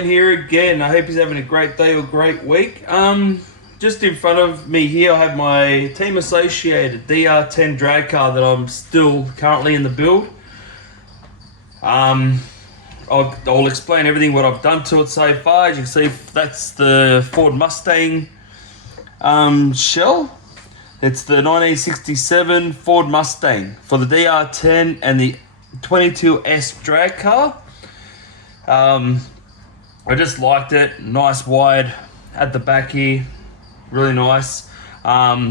Glenn here again. I hope he's having a great day or great week. Just in front of me here, I have my team associated DR10 drag car that I'm still currently in the build. I'll explain everything what I've done to it so far. As you can see, that's the Ford Mustang shell. It's the 1967 Ford Mustang for the DR10 and the 22S drag car. I just liked it. Nice wide at the back here, really nice.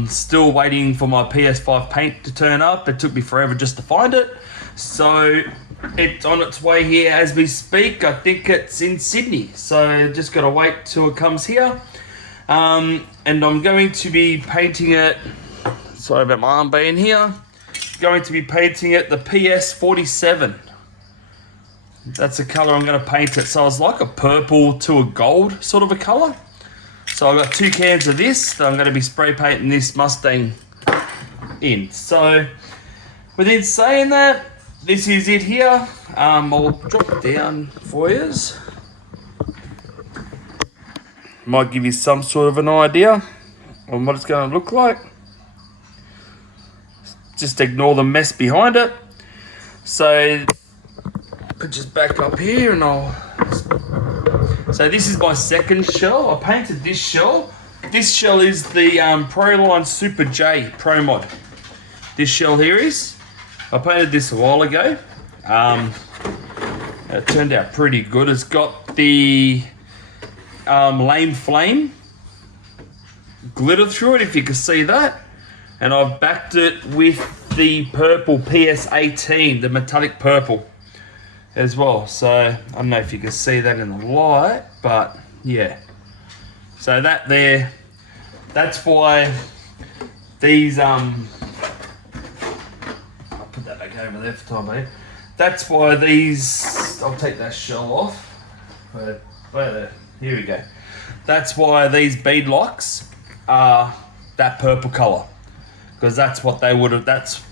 Still waiting for my PS5 paint to turn up. It took me forever just to find it, so it's on its way here as we speak. I think it's in Sydney, so just gotta wait till it comes here. And I'm going to be painting it, sorry about my arm being here, going to be painting it the PS47. That's the colour I'm going to paint it. So it's like a purple to a gold sort of a colour. So I've got 2 cans of this that I'm going to be spray painting this Mustang in. So within saying that, this is it here. I'll drop it down for you. Might give you some sort of an idea on what it's going to look like. Just ignore the mess behind it. So put just back up here and so this is my second shell. I painted this shell. This shell is the Proline Super J Pro Mod. This shell here is. I painted this a while ago. It turned out pretty good. It's got the Lame Flame glitter through it, if you can see that. And I've backed it with the purple PS18, the metallic purple as well. So I don't know if you can see that in the light, but yeah. So that there, that's why these I'll put that back over there for time being. That's why these, I'll take that shell off. Here we go. That's why these bead locks are that purple color, because that's what they would have, that's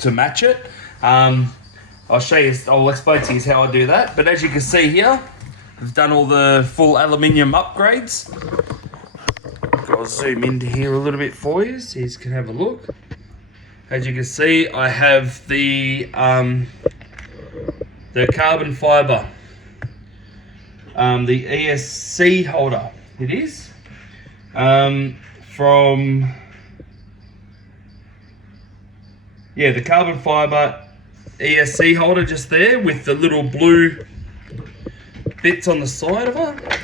to match it. I'll show you, I'll explain to you how I do that. But as you can see here, I've done all the full aluminium upgrades. I'll zoom into here a little bit for you so you can have a look. As you can see, I have the carbon fiber, the ESC holder. It is from the carbon fiber ESC holder just there with the little blue bits on the side of it.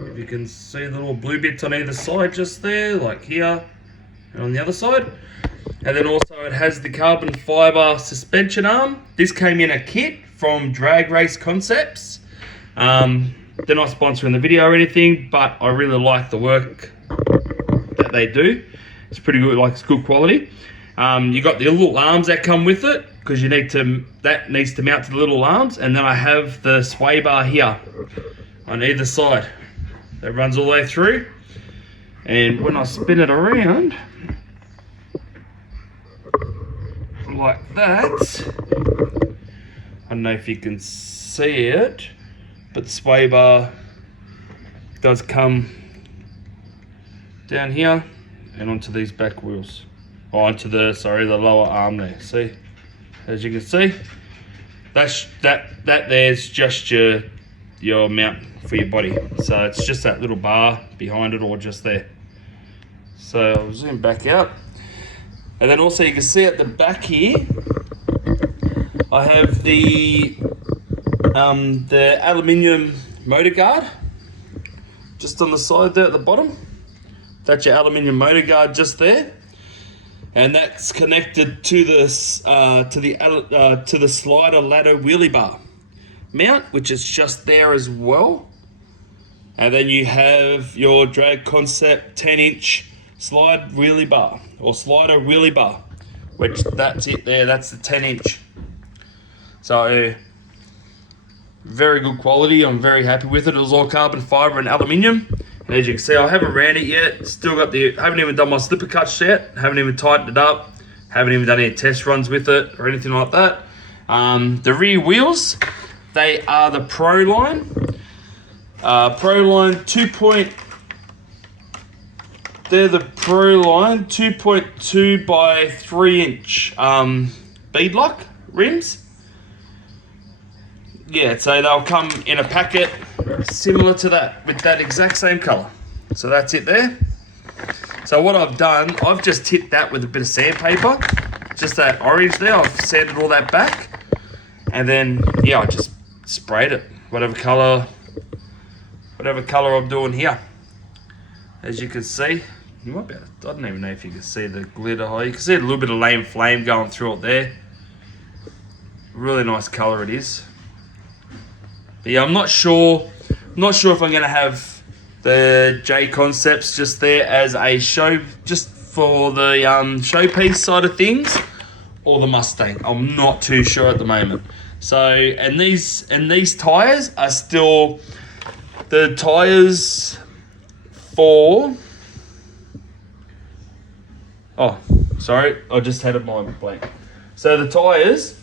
If you can see the little blue bits on either side just there, like here and on the other side. And then also it has the carbon fiber suspension arm. This came in a kit from Drag Race Concepts. They're not sponsoring the video or anything, but I really like the work that they do. It's pretty good, like it's good quality. You got the little arms that come with it, because you need to, that needs to mount to the little arms. And then I have the sway bar here on either side that runs all the way through. And when I spin it around like that, I don't know if you can see it, but the sway bar does come down here and onto these back wheels. Onto the lower arm there. See, as you can see, that there's just your mount for your body. So it's just that little bar behind it, or just there. So I'll zoom back out, and then also you can see at the back here, I have the aluminium motor guard just on the side there at the bottom. That's your aluminium motor guard just there. And that's connected to this to the slider ladder wheelie bar mount, which is just there as well. And then you have your Drag Concept 10-inch slide wheelie bar, or slider wheelie bar, which that's it there. That's the 10-inch. So very good quality. I'm very happy with it. It was all carbon fiber and aluminium. And as you can see, I haven't ran it yet. Still got haven't even done my slipper cuts yet. Haven't even tightened it up. Haven't even done any test runs with it or anything like that. The rear wheels, they are the Proline. Proline 2. They're the Proline 2.2 by 3 inch beadlock rims. Yeah, so they'll come in a packet similar to that with that exact same colour. So that's it there. So what I've done, I've just tipped that with a bit of sandpaper. Just that orange there, I've sanded all that back. And then, yeah, I just sprayed it. Whatever colour I'm doing here. As you can see, you might be able to, I don't even know if you can see the glitter. You can see a little bit of lame flame going through it there. Really nice colour it is. But yeah, I'm not sure if I'm going to have the J Concepts just there as a show, just for the showpiece side of things, or the Mustang. I'm not too sure at the moment. So, and these tyres are still the tyres for... Oh, sorry, I just had a mind blank. So the tyres,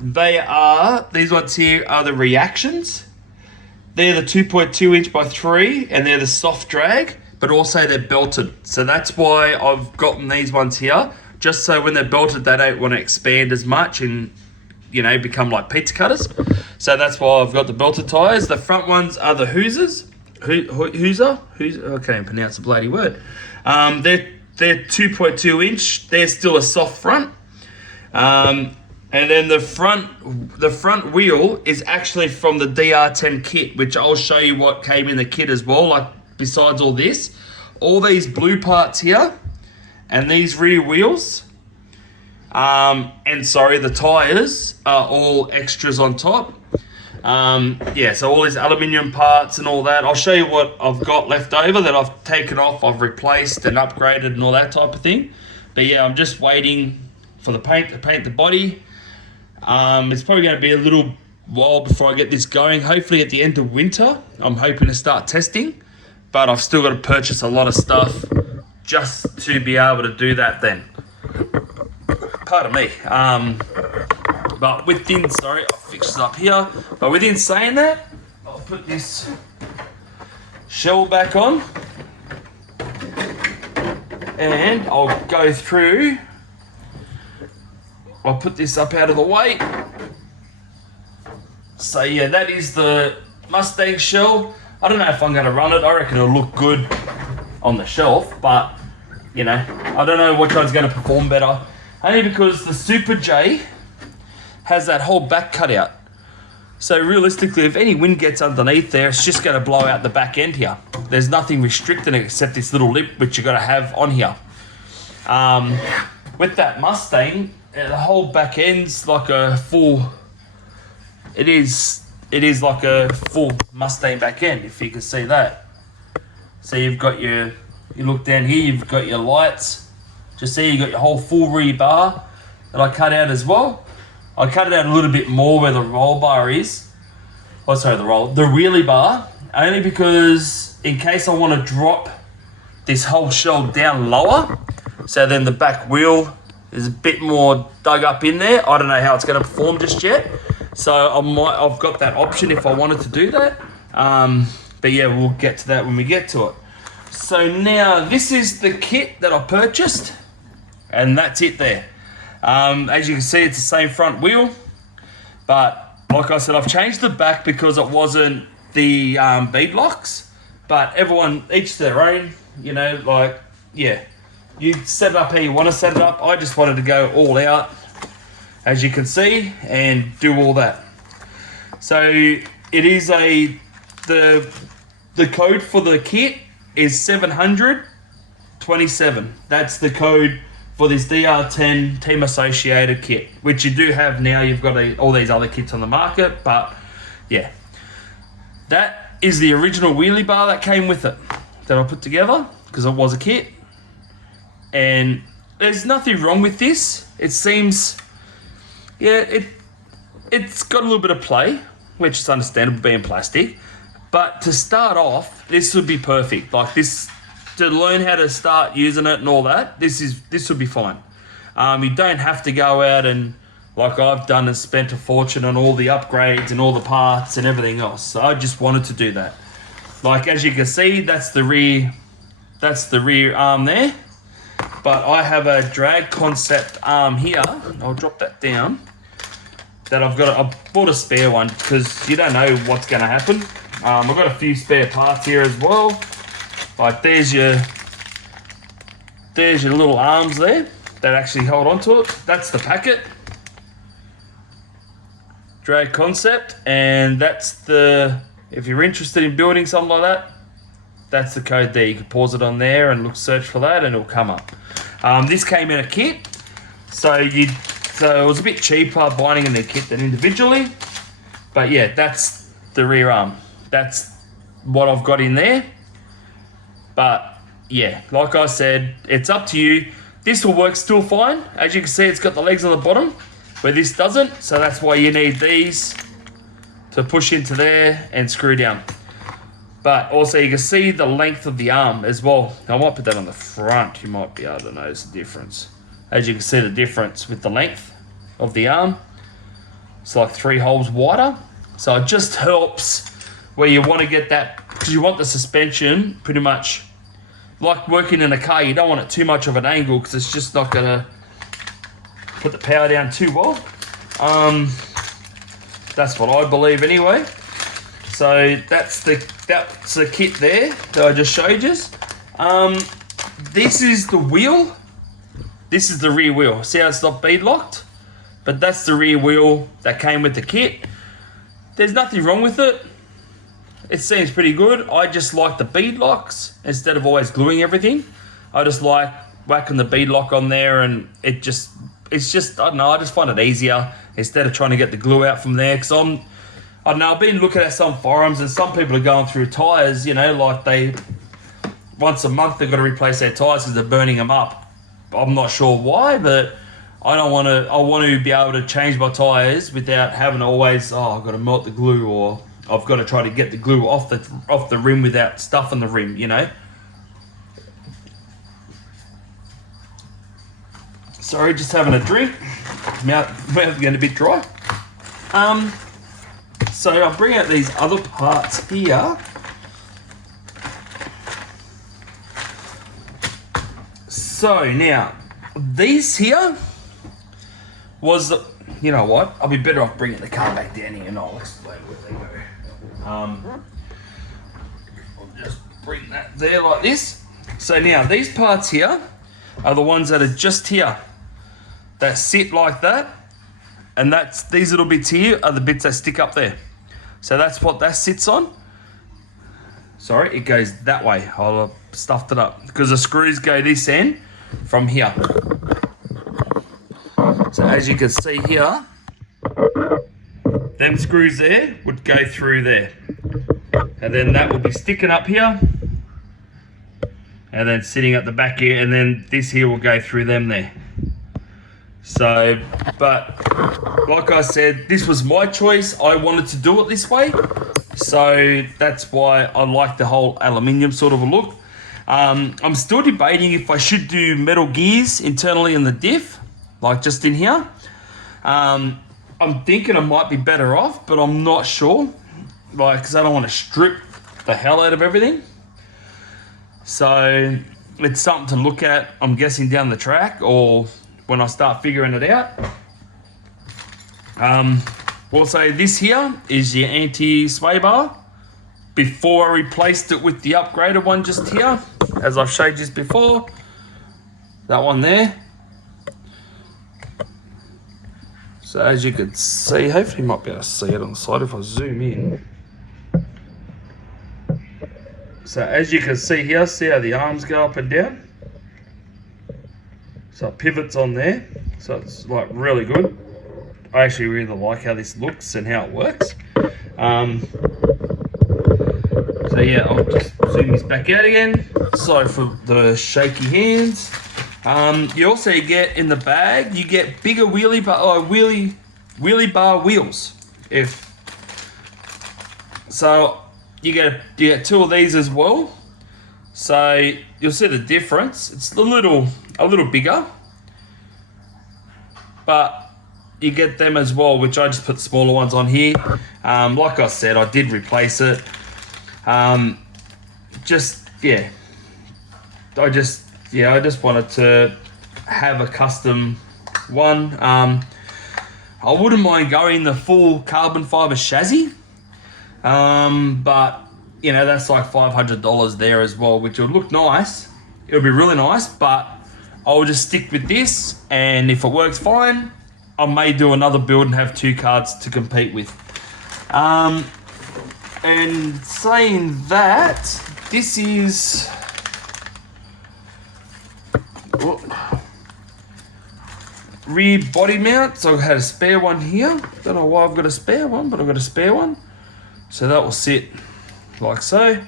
these ones here are the Reactions. They're the 2.2 inch by 3, and they're the soft drag, but also they're belted. So that's why I've gotten these ones here, just so when they're belted, they don't want to expand as much and, you know, become like pizza cutters. So that's why I've got the belted tyres. The front ones are the Hoosers. Hooser? I can't even pronounce the bloody word. They're 2.2 inch. They're still a soft front. And then the front wheel is actually from the DR10 kit, which I'll show you what came in the kit as well. Like, besides all this, all these blue parts here and these rear wheels, the tires are all extras on top. Yeah, so all these aluminium parts and all that. I'll show you what I've got left over that I've taken off, I've replaced and upgraded and all that type of thing. But yeah, I'm just waiting for the paint to paint the body. It's probably going to be a little while before I get this going. Hopefully at the end of winter, I'm hoping to start testing. But I've still got to purchase a lot of stuff just to be able to do that then. Pardon me. But within, sorry, I'll fix this up here. But within saying that, I'll put this shell back on. And I'll go through. I'll put this up out of the way. So yeah, that is the Mustang shell. I don't know if I'm going to run it. I reckon it'll look good on the shelf, but you know, I don't know which one's going to perform better. Only because the Super J has that whole back cutout. So realistically, if any wind gets underneath there, it's just going to blow out the back end here. There's nothing restricting it except this little lip which you got to have on here. With that Mustang, the whole back end's like a full... It is like a full Mustang back end, if you can see that. So you've got you look down here, you've got your lights. Just see you got your whole full rear bar that I cut out as well. I cut it out a little bit more where the roll bar is. Oh, sorry, the wheelie bar. Only because in case I want to drop this whole shell down lower, so then the back wheel is a bit more dug up in there. I don't know how it's going to perform just yet. So I've got that option if I wanted to do that. But yeah, we'll get to that when we get to it. So now this is the kit that I purchased, and that's it there. As you can see, it's the same front wheel, but like I said, I've changed the back because it wasn't the bead locks. But everyone, each their own, you know, like, yeah. You set it up how you want to set it up. I just wanted to go all out, as you can see, and do all that. So it is the code for the kit is 727. That's the code for this DR10 Team Associated kit, which you do have now. You've got all these other kits on the market, but yeah. That is the original wheelie bar that came with it that I put together because it was a kit. And there's nothing wrong with this. It seems, yeah, it's got a little bit of play, which is understandable being plastic. But to start off, this would be perfect. Like this, to learn how to start using it and all that, this would be fine. You don't have to go out and like I've done and spent a fortune on all the upgrades and all the parts and everything else. So I just wanted to do that. Like as you can see, that's the rear arm there. But I have a drag concept arm here. I'll drop that down. That I bought a spare one because you don't know what's going to happen. I've got a few spare parts here as well. Like there's your little arms there that actually hold onto it. That's the packet. Drag concept, and that's the, if you're interested in building something like that, that's the code there. You can pause it on there and search for that and it'll come up. This came in a kit, so it was a bit cheaper buying in a kit than individually. But yeah, that's the rear arm. That's what I've got in there. But yeah, like I said, it's up to you. This will work still fine. As you can see, it's got the legs on the bottom where this doesn't. So that's why you need these to push into there and screw down. But also you can see the length of the arm as well. I might put that on the front. You might be able to notice the difference. As you can see the difference with the length of the arm. It's like 3 holes wider. So it just helps where you want to get that, because you want the suspension pretty much like working in a car. You don't want it too much of an angle because it's just not going to put the power down too well. That's what I believe anyway. So that's the kit there that I just showed you. This is the wheel. This is the rear wheel. See how it's not bead locked? But that's the rear wheel that came with the kit. There's nothing wrong with it. It seems pretty good. I just like the bead locks instead of always gluing everything. I just like whacking the bead lock on there, and it's just, I don't know, I just find it easier instead of trying to get the glue out from there. Because I don't know, I've been looking at some forums and some people are going through tyres, you know, like once a month they've got to replace their tyres because they're burning them up. I'm not sure why, but I want to be able to change my tyres without having to always, I've got to melt the glue, or I've got to try to get the glue off the rim without stuffing the rim, you know. Sorry, just having a drink. Mouth getting a bit dry. So I'll bring out these other parts here. So now, these here was the, you know what? I'll be better off bringing the car back down here and I'll explain where they go. I'll just bring that there like this. So now these parts here are the ones that are just here, that sit like that, and these little bits here are the bits that stick up there. So that's what that sits on. Sorry, it goes that way. I'll stuffed it up because the screws go this end from here. So as you can see here, them screws there would go through there, and then that will be sticking up here, and then sitting at the back here, and then this here will go through them there. So, but like I said, this was my choice. I wanted to do it this way, so that's why I like the whole aluminium sort of a look. I'm still debating if I should do metal gears internally in the diff, like just in here. I'm thinking I might be better off, but I'm not sure, like, because I don't want to strip the hell out of everything. So it's something to look at, I'm guessing, down the track or when I start figuring it out. Also, this here is your anti-sway bar. Before I replaced it with the upgraded one just here, as I've showed you before. That one there. So as you can see, hopefully you might be able to see it on the side if I zoom in. So as you can see here, see how the arms go up and down? So it pivots on there, so it's like really good. I actually really like how this looks and how it works. So yeah, I'll just zoom this back out again. Sorry for the shaky hands. You also get in the bag, you get bigger wheelie bar wheels. So you get 2 of these as well. So you'll see the difference. It's a little bigger, but you get them as well, which I just put smaller ones on here. Like I said, I did replace it. Just yeah, I just wanted to have a custom one. I wouldn't mind going the full carbon fiber chassis, but you know, that's like $500 there as well, which would look nice. It would be really nice, but I'll just stick with this, and if it works fine, I may do another build and have 2 cards to compete with. And saying that, this is rear body mount. So I had a spare one here. Don't know why I've got a spare one, but I've got a spare one. So that will sit like so,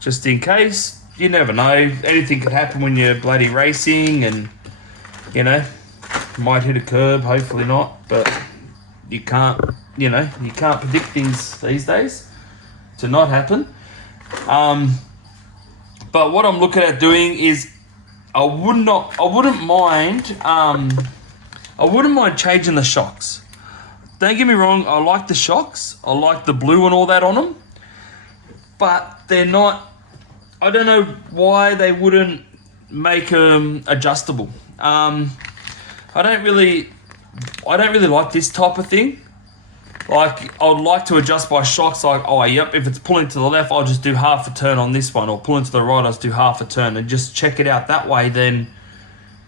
just in case. You never know. Anything could happen when you're bloody racing, and you know, might hit a curb. Hopefully not, but you can't. You know, you can't predict things these days to not happen. But what I'm looking at doing is, I wouldn't mind changing the shocks. Don't get me wrong. I like the shocks. I like the blue and all that on them, but they're not. I don't know why they wouldn't make them adjustable. I don't really like this type of thing. Like, I'd like to adjust my shocks, like, oh, yep, if it's pulling to the left, I'll just do half a turn on this one, or pulling to the right, I'll just do half a turn, and just check it out that way, then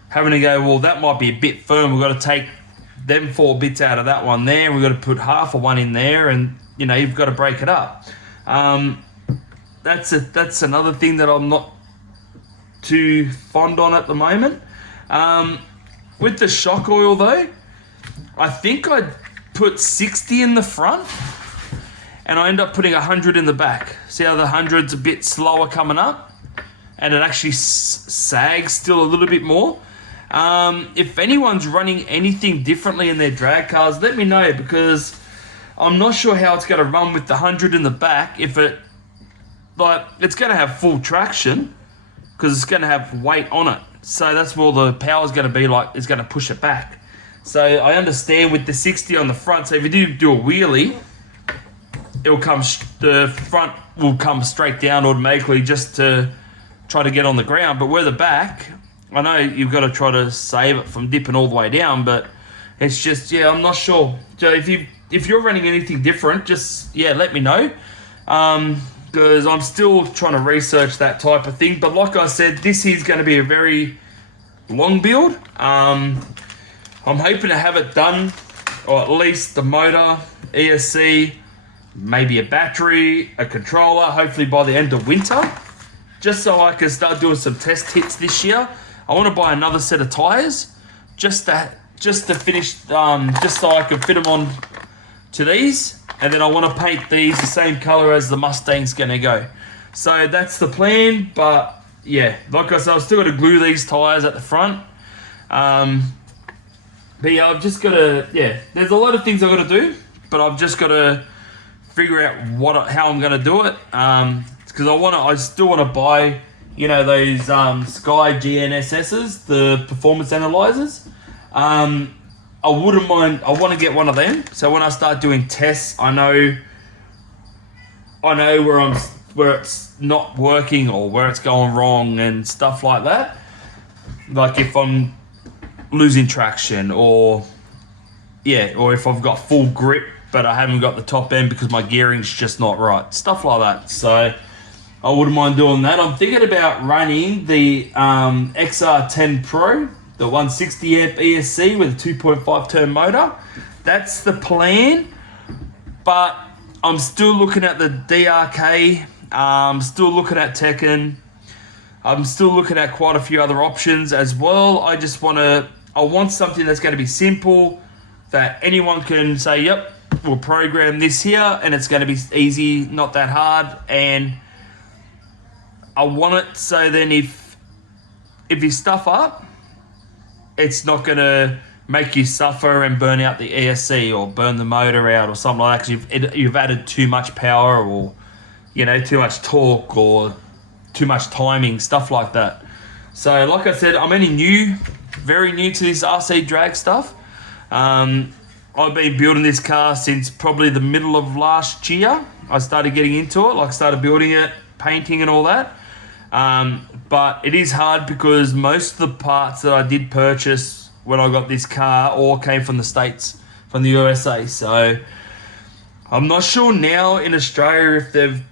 having to go, well, that might be a bit firm, we've got to take them 4 bits out of that one there, we've got to put half a one in there, and, you know, you've got to break it up. That's another thing that I'm not too fond on at the moment. With the shock oil though, I think I put 60 in the front, and I end up putting 100 in the back. See how the 100's a bit slower coming up, and it actually sags still a little bit more. If anyone's running anything differently in their drag cars, let me know, because I'm not sure how it's going to run with the 100 in the back. If it, like, it's going to have full traction because it's going to have weight on it. So that's where all the power's going to be, like, it's going to push it back. So I understand with the 60 on the front, so if you do a wheelie, it'll come, the front will come straight down automatically just to try to get on the ground. But where the back, I know you've got to try to save it from dipping all the way down, but it's just, yeah, I'm not sure. So if you're running anything different, just, yeah, let me know. Because I'm still trying to research that type of thing. But like I said, this is going to be a very long build. I'm hoping to have it done, or at least the motor, ESC, maybe a battery, a controller, hopefully by the end of winter, just so I can start doing some test hits this year. I want to buy another set of tyres, just to finish, just so I can fit them on to these, and then I want to paint these the same colour as the Mustang's going to go. So that's the plan, but yeah, like I said, I've still got to glue these tyres at the front. But yeah, I've just got to, yeah, there's a lot of things I've got to do, but I've just got to figure out how I'm going to do it. Because I still want to buy, you know, those Sky GNSSs, the performance analyzers. I wouldn't mind, I want to get one of them. So when I start doing tests, I know where it's not working or where it's going wrong and stuff like that. Like if I'm losing traction, or if I've got full grip but I haven't got the top end because my gearing's just not right, stuff like that. So I wouldn't mind doing that. I'm thinking about running the XR10 Pro, the 160 amp ESC with a 2.5 turn motor. That's the plan, but I'm still looking at the DRK, still looking at Tekken. I'm still looking at quite a few other options as well. I want something that's going to be simple, that anyone can say, yep, we'll program this here, and it's going to be easy, not that hard. And I want it so then if you stuff up, it's not going to make you suffer and burn out the ESC or burn the motor out or something like that, because you've added too much power, or, you know, too much torque or too much timing, stuff like that. So like I said, I'm very new to this RC drag stuff. I've been building this car since probably the middle of last year. I started getting into it, like started building it, painting and all that. But it is hard because most of the parts that I did purchase when I got this car all came from the States, from the USA. So I'm not sure now in Australia if they've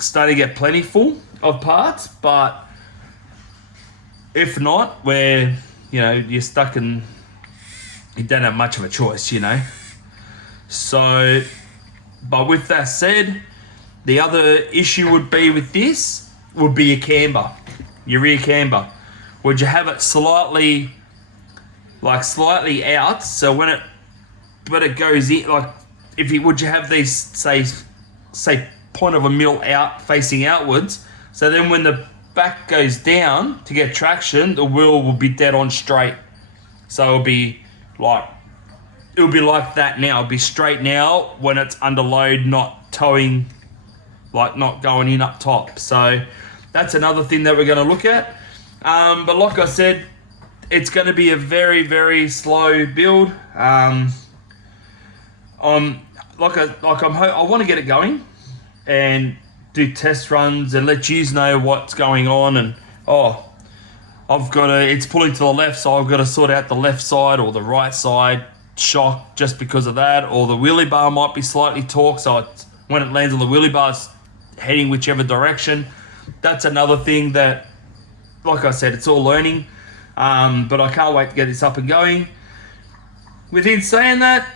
started to get plentiful of parts, but if not, where, you know, you're stuck and you don't have much of a choice, you know. So, but with that said, the other issue would be with this would be your camber, your rear camber. Would you have it slightly out? So when it goes in, like if you would you have these say 0.1 out facing outwards, so then when the back goes down to get traction, the wheel will be dead on straight. So it'll be like that now. It'll be straight now when it's under load, not towing, like not going in up top. So that's another thing that we're going to look at. But like I said, it's going to be a very, very slow build. I want to get it going and do test runs and let you know what's going on. And it's pulling to the left, so I've got to sort out the left side or the right side shock just because of that, or the wheelie bar might be slightly torqued, so when it lands on the wheelie bar, it's heading whichever direction. That's another thing that, like I said, it's all learning, but I can't wait to get this up and going. Within saying that,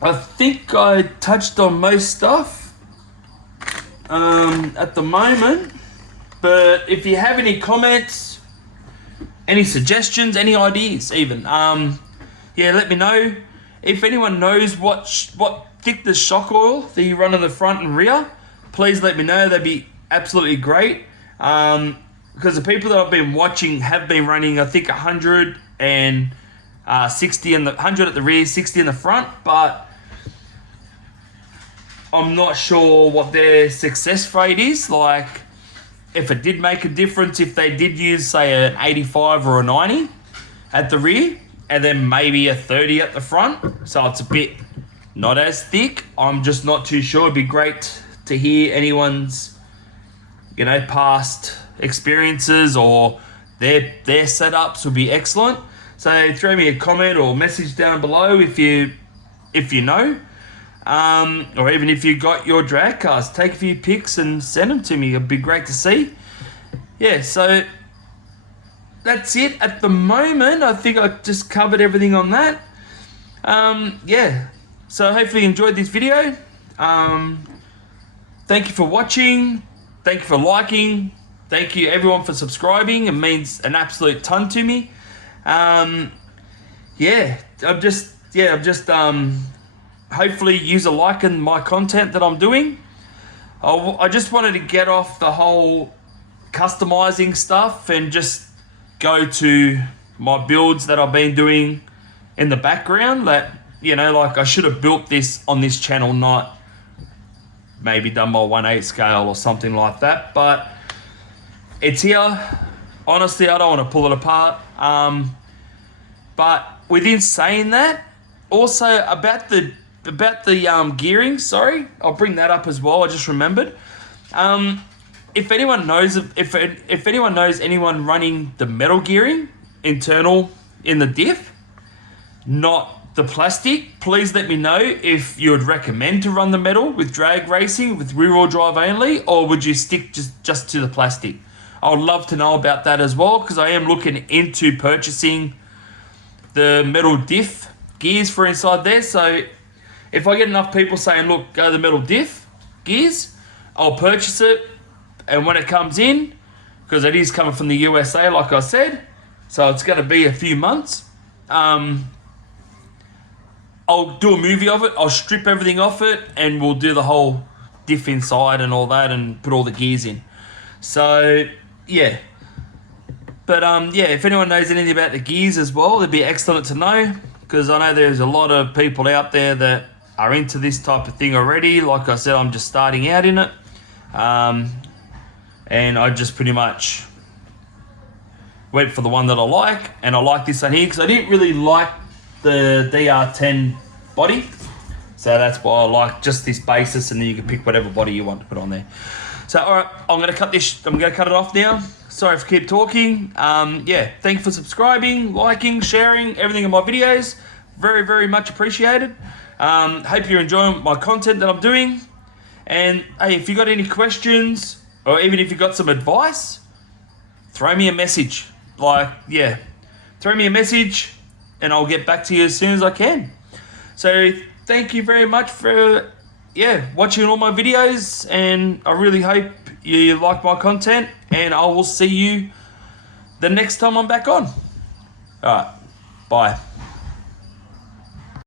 I think I touched on most stuff at the moment, but if you have any comments, any suggestions, any ideas even, let me know. If anyone knows what thickness shock oil that you run in the front and rear, please let me know. That'd be absolutely great, because the people that I've been watching have been running, I think, 100 and 60 in the 100 at the rear, 60 in the front, but I'm not sure what their success rate is. Like, if it did make a difference, if they did use, say, an 85 or a 90 at the rear, and then maybe a 30 at the front, so it's a bit not as thick. I'm just not too sure. It'd be great to hear anyone's, past experiences, or their setups would be excellent. So throw me a comment or message down below if you know, or even if you got your drag cars, take a few pics and send them to me. It'd be great to see. Yeah, so that's it at the moment. I think I just covered everything on that. So hopefully you enjoyed this video. Thank you for watching. Thank you for liking. Thank you everyone for subscribing. It means an absolute ton to me. I'm just hopefully you're liking my content that I'm doing. I just wanted to get off the whole customizing stuff and just go to my builds that I've been doing in the background. That, like, I should have built this on this channel, not maybe done my 1/8 scale or something like that, but it's here. Honestly, I don't want to pull it apart. But within saying that, also about the gearing, sorry, I'll bring that up as well. I just remembered. If anyone knows anyone running the metal gearing internal in the diff, not the plastic, please let me know if you would recommend to run the metal with drag racing with rear-wheel drive only, or would you stick just to the plastic? I would love to know about that as well, because I am looking into purchasing the metal diff gears for inside there. So if I get enough people saying, look, go the metal diff gears, I'll purchase it. And when it comes in, because it is coming from the USA, like I said, so it's going to be a few months, I'll do a movie of it. I'll strip everything off it, and we'll do the whole diff inside and all that, and put all the gears in. So yeah, but if anyone knows anything about the gears as well, it'd be excellent to know, because I know there's a lot of people out there that are into this type of thing already. Like I said, I'm just starting out in it, and I just pretty much went for the one that I like, and I like this one here because I didn't really like the DR10 body. So that's why I like just this basis, and then you can pick whatever body you want to put on there. So, all right, I'm going to cut it off now. Sorry for keep talking. Yeah, thank you for subscribing, liking, sharing everything in my videos. Very, very much appreciated. Hope you're enjoying my content that I'm doing. And hey, if you got any questions, or even if you got some advice, throw me a message. Throw me a message, and I'll get back to you as soon as I can. So thank you very much for watching all my videos, and I really hope you like my content, and I will see you the next time I'm back on. All right, bye.